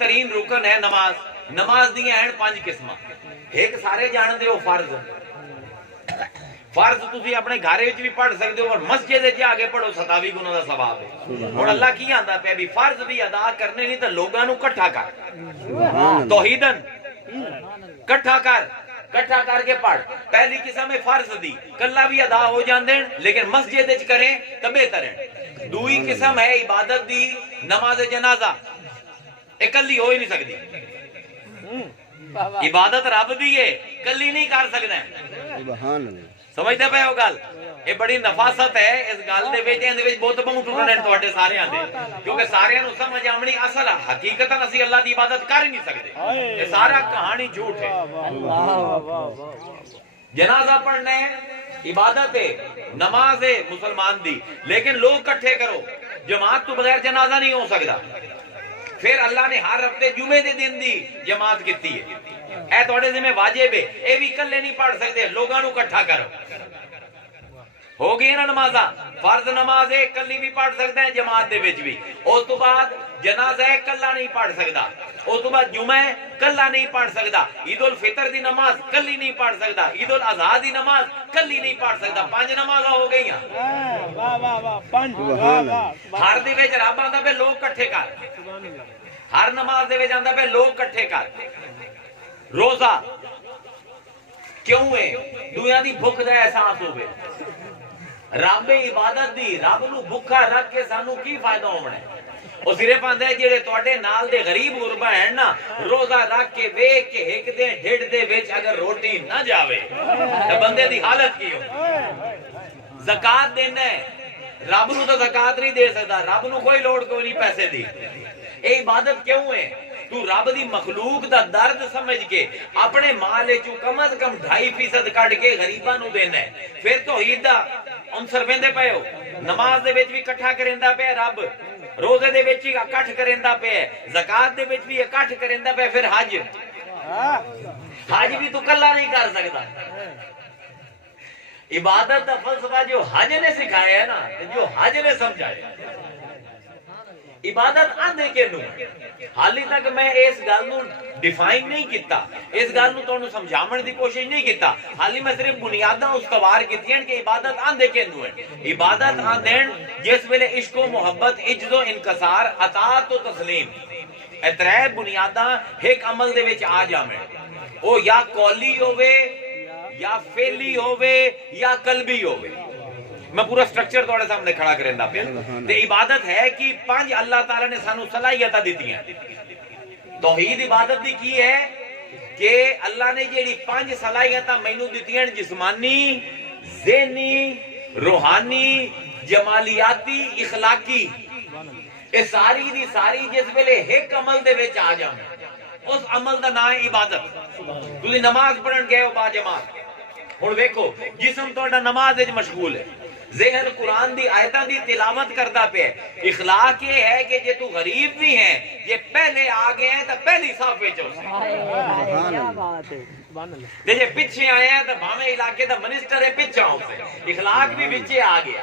ترین رکن ہے نماز. نماز دیاں ہیں 5 قسماں. ایک سارے جانتے ہو فرض. فرض تسی اپنے گھر وچ بھی پڑھ سکتے ہو اور مسجد وچ آ کے پڑھو 27 گنا دا ثواب ہے. اور اللہ کی آندا پیا بھی فرض بھی ادا کرنے نہیں تے لوگاں نو اکٹھا کر. توحیدن اکٹھا کر کے پڑھ. پہلی قسم ہے فرض دی, کلا بھی ادا ہو جاندے لیکن مسجد وچ کریں تے بہتر ہے. دوئی قسم ہے عبادت دی, نماز جنازہ. اکلی ہو ہی نہیں سکتی. عبادت رب دی ہے, کلی نہیں کر سکنا. سمجھتے پے ہو گل؟ یہ بڑی نفاست ہے اس گل دے وچ. ان دے وچ بہت بہت ٹوٹنے تواڈے ساریاں دے, کیونکہ ساریاں نو سمجھ آونی اصل حقیقتاً اسی اللہ دی عبادت کر ہی نہیں سکتے. یہ سارا کہانی جھوٹ ہے. جنازہ پڑھنا ہے عبادت ہے, نماز ہے مسلمان دی, لیکن لوگ کٹھے کرو. جماعت تو بغیر جنازہ نہیں ہو سکتا. پھر اللہ نے ہر ہفتے جمعے دے دن دی جماعت کیتی ہے. اے تواڈے ذمہ واجب ہے. اے بھی کلے نہیں پڑھ سکتے, لوگاں نو اکٹھا کرو. ہو گئی نا نمازاں. فرض نماز ہے کلی بھی پڑھ سکتا ہے جماعت دے وچ بھی. اس تو بعد جنازہ ہے کلا نہیں پڑھ سکتا. اس تو بعد جمعہ ہے کلا نہیں پڑھ سکتا. عید الفطر دی نماز کلی نہیں پڑھ سکتا. عید الاضحیٰ دی نماز کلی نہیں پڑھ سکتا. 5 نمازاں ہو گئی ہیں. ہر دے وچ رب آندا پے لوگ کٹھے کر. ہر نماز دے وچ آندا پے لوگ کٹھے کر. روزہ کیوں ہے؟ دنیا دی بھوک دا احساس ہوے. رب عبادت دی, رب نو بھوکا رکھ کے سانو کی فائدہ ہونا ہے؟ وہ صرف آندے جڑے تواڈے نال دے غریب غربا ہیں نا, روزہ رکھ کے ویکھ کے ایک دے ڈھڈ دے وچ اگر روٹی نہ جاوے تے بندے دی حالت کی ہو؟ زکات دینا ہے, رب نو تو زکات نہیں دے سکتا. رب نو کوئی لوڑ کوئی نہیں پیسے دی. اے عبادت کیوں ہے؟ تو رب دی مخلوق دا درد سمجھ کے اپنے مال چوں کم از کم 2.5% کٹ کے غریباں نو دینا ہے. پھر توحید دا عنصر ویندے پئے ہو. نماز دے وچ بھی اکٹھا کریندا پیا رب, روزے دے وچ بھی اکٹھ کریندا پیا, زکات دے وچ بھی اکٹھ کریندا پیا. پھر حج بھی تو کلا نہیں کر سکتا. عبادت دا فلسفہ جو حج نے سکھایا ہے نا, جو حج نے سمجھایا, عبادت آندے کے نو. حالی تک میں اس گل نو ڈیفائن نہیں کیتا, اس گل نو تانوں سمجھاون دی کوشش نہیں کیتا. حالی میں صرف بنیاداں استوار کیتیاں کہ عبادت آندے کے نو ہے. عبادت آندین جس ویلے عشق و محبت, عجز و انکسار, اطاعت و تسلیم, اے ترے بنیاداں ایک عمل دے وچ آ جاویں. او یا قولی ہوے, یا فعلی ہوے, یا قلبی ہوے. میں پورا سٹرکچر تواڈے سامنے کھڑا کریندا پیا. تے عبادت ہے کہ 5 اللہ تعالی نے سانو صلاحیتاں دتیاں. توحید عبادت دی کی ہے کہ اللہ نے جیڑی 5 صلاحیتاں مینوں دتیاں, جسمانی, ذہنی, روحانی, جمالیاتی, اخلاقی, اے ساری دی ساری جس ویلے ایک عمل دے وچ آ جاویں, اس عمل دا نام ہے عبادت. تسی نماز پڑھن گئے ہو با جماعت, ہن ویکھو جسم تہاڈا نماز وچ مشغول ہے, ذہن قرآن دی آیتاں دی تلاوت کردا پیا. اخلاق یہ ہے کہ جے تو غریب بھی ہیں, یہ پہلے آ گئے ہیں تو پہلی صف وچ ہو. جے پیچھے آئے ہیں تو بھاویں علاقے دا منسٹر ہے پیچھے ہو سے. اخلاق بھی وچے آ گیا.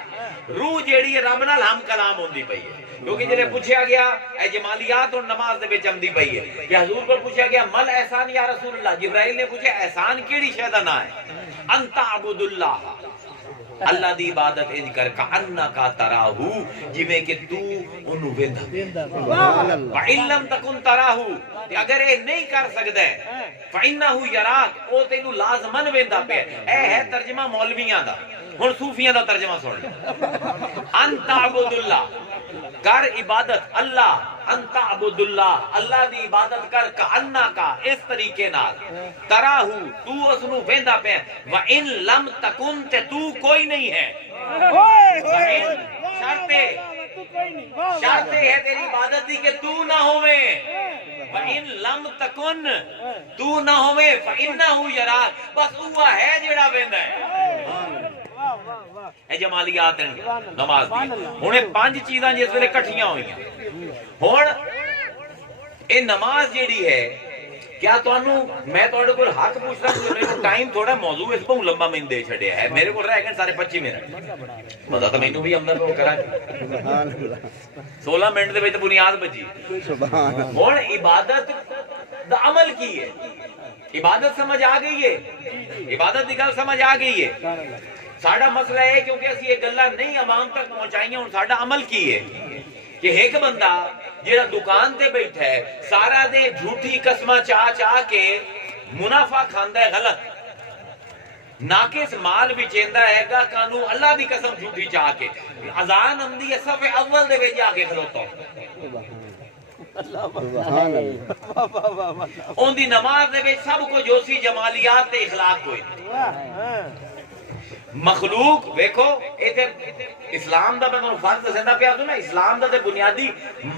روح جیڑی ہے رب نال ہم کلام ہوندی پئی ہے. کیونکہ جڑے پوچھا گیا اے جمالیات اور نماز دے وچ آندی پئی ہے کہ حضور کو پوچھا گیا مل احسان یا رسول اللہ. جبرائیل نے پوچھا احسان کیڑی شے دا نام ہے؟ انت عبد اللہ, اللہ دی عبادت انج کر کانکا تراہو, جویں کہ تو اونوں ویندا. وَإِن لَّمْ تَكُن تَرَاهُ, تے اگر اے نہیں کر سکدا ہے فَإِنَّهُ يَرَاكَ, او تینوں لازمن ویندا پیا. اے ہے ترجمہ مولویاں دا. ہن صوفیاں دا ترجمہ سن. انت عبد اللہ, کر عبادت اللہ. انت عبد اللہ, اللہ دی عبادت کر کانکا, اس طریقے نال. تراہو, تو اس نو ویندا پیا. وَإِن لَّمْ تَكُن, تے تو کوئی نہیں ہے. شرط ہے تیری عبادت دی کہ تو نہ ہوویں. وَإِن لَّمْ تَكُن, تو نہ ہوویں. فَإِنَّهُ يَرَاكَ, بس اوہ ہے جڑا ویندا ہے. اے جمالیات ہیں نماز دی. ہن اے 5 چیزاں جس ویلے کٹھیاں ہوئیاں, ہن اے نماز جیڑی ہے کیا میں تھوڑے کو حق پوچھ رہا ہوں، میرے کو ٹائم تھوڑا موضوع اس بہت لمبا میں دے چھڑیا ہے، میرے کو رہ گئے سارے 25 منٹ، مزہ تو مینوں بھی آمدا پہ کرا 16 منٹ دے وچ بنیاد بجی۔ ہن عبادت دا عمل کی ہے، عبادت سمجھ آ گئی ہے، عبادت کی گل سمجھ آ گئی ہے۔ ساڈا مسئلہ ہے کیونکہ اسی یہ گلاں نہیں عوام تک پہنچائیاں، ہن ساڈا عمل کی ہے کہ ایک بندہ جیڑا دکان تے بیٹھا ہے سارا دے جھوٹی قسمہ چاہ کے منافع کھاندا ہے، غلط ناقص مال وچیندا ہے گا کانوں اللہ دی قسم جھوٹی چاہ کے، اذان آندی ہے صف اول دے وچ جا کے کھلوتا اون دی نماز دے وچ سب کچھ جوسی جمالیات تے اخلاق کوئی مخلوق ویکھو ایتھے اسلام دا میں فرض دسندا پیا سو نا، اسلام دا تے بنیادی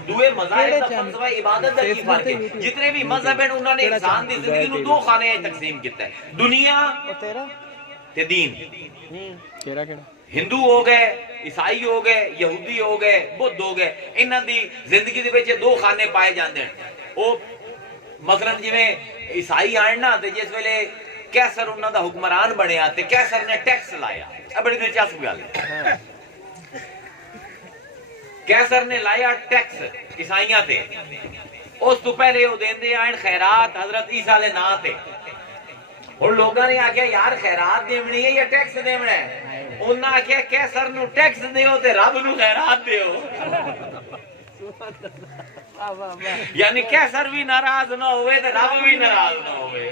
دوے مذاہب دا فلسفہ عبادت دا کی فرق ہے۔ جتنے بھی مذہب ہیں انہوں نے انسان دی زندگی نو دو خانے تقسیم کیتا ہے، دنیا تے دین۔ ہندو ہو گئے، عیسائی ہو گئے، یہودی ہو گئے، بدھ ہو گئے، انہاں دی زندگی دے وچ دو خانے پائے جاندے ہیں۔ او مثلا جویں عیسائی آن نا تے جس ویلے کیسر انہاں دا حکمران بنیا تے کیسر نے ٹیکس لایا، بڑی دلچسپ گل ہے، کیسر نے لایا ٹیکس عیسائیاں تے، اس تو پہلے وہ دیندے آئین خیرات حضرت عیسیٰ دے نام تے۔ اور لوگوں نے آکھیا یار خیرات دیونی ہے یا ٹیکس دیونا ہے؟ انہوں نے آکھیا کیسر نو ٹیکس دیو تے رب نو خیرات دیو، یعنی کیسر بھی ناراض نہ ہوئے تے رب بھی ناراض نہ ہوئے۔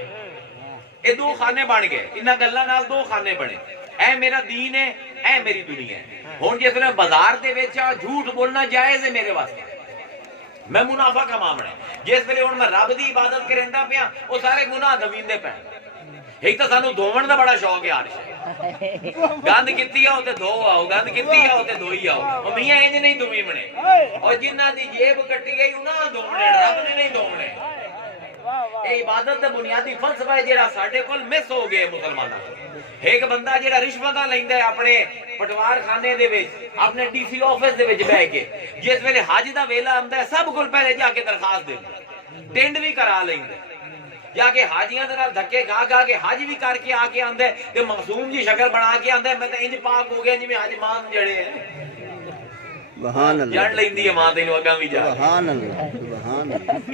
یہ دو خانے بن گئے، انہاں گلاں نال دو خانے بنے، اے میرا دین ہے، اے میری دنیا ہے۔ ہن جس طرح بازار دے وچ جھوٹ بولنا جائز ہے میرے واسطے، میں منافع کماونا ہے، جس ویلے ہن میں رب دی عبادت کریندا پیا وہ سارے گناہ دویندے پے۔ ایک تو سانو دھوون دا بڑا شوق ہے یار، گند کیتی آؤ تے دھو آؤ، گند کیتی آؤ تے دھوئی آؤ، اور میاں انج نہیں دھوئی بنے، اور جنہاں دی جیب کٹی گئی انہاں دھونے، رب نے نہیں دھونے۔ یہ عبادت دا بنیادی فلسفہ ہے جیڑا ساڈے کول مس ہو گئے مسلماناں۔ ایک بندہ جیڑا رشوتاں لیندا ہے اپنے پٹوار خانے دے وچ، اپنے ڈی سی آفس دے وچ بیٹھ کے، جس ویلے حج دا ویلا آندا ہے سب کول پہلے جا کے درخواست دیندا، ٹینڈ بھی کرا لیندا، جا کے حاجیاں دے نال دھکے کھا کے حج بھی کر کے آ کے آندا ہے تے معصوم جی شکل بنا کے آندا ہے میں تے انج پاک ہو گیا جویں حج مان جڑے ہیں۔ سبحان اللہ، جڑ لیندی ہے ماں تینوں اگاں بھی جا، سبحان اللہ، سبحان اللہ۔